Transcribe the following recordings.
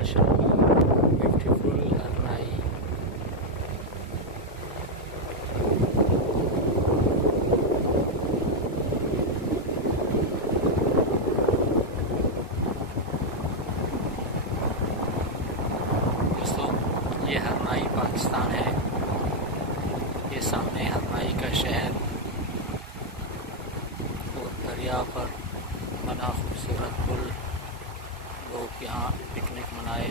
माशाअल्लाह ब्यूटीफुल हरनाई। दोस्तों ये हरनाई पाकिस्तान है। ये सामने हरनाई का शहर और दरिया पर बना खूबसूरत पुल। लोग यहाँ पिकनिक मनाए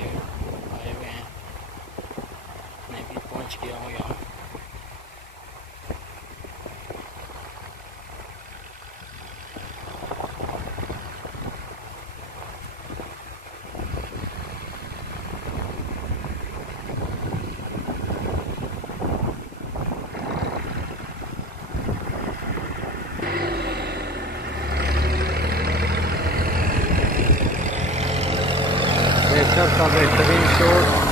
आए हुए हैं। मैं भी पहुँच गया हूँ यहाँ। नेचर का बेहतरीन शॉट।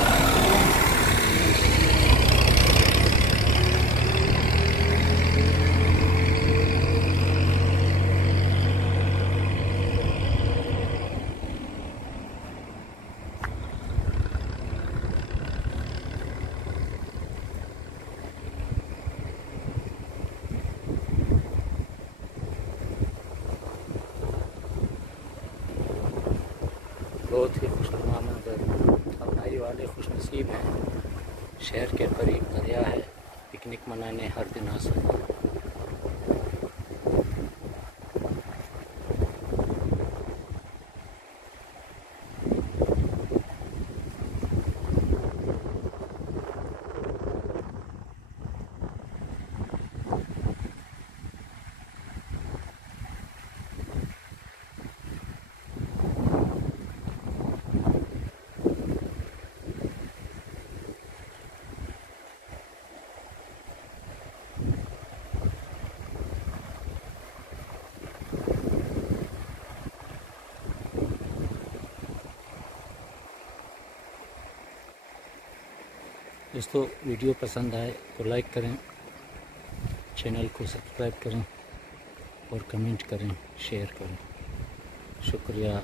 बहुत ही खुशनुमा मंजर। हरनाई वाले खुशनसीब हैं। शहर के करीब दरिया है, पिकनिक मनाने हर दिन आ सकते हैं। दोस्तों वीडियो पसंद आए तो लाइक करें, चैनल को सब्सक्राइब करें और कमेंट करें, शेयर करें। शुक्रिया।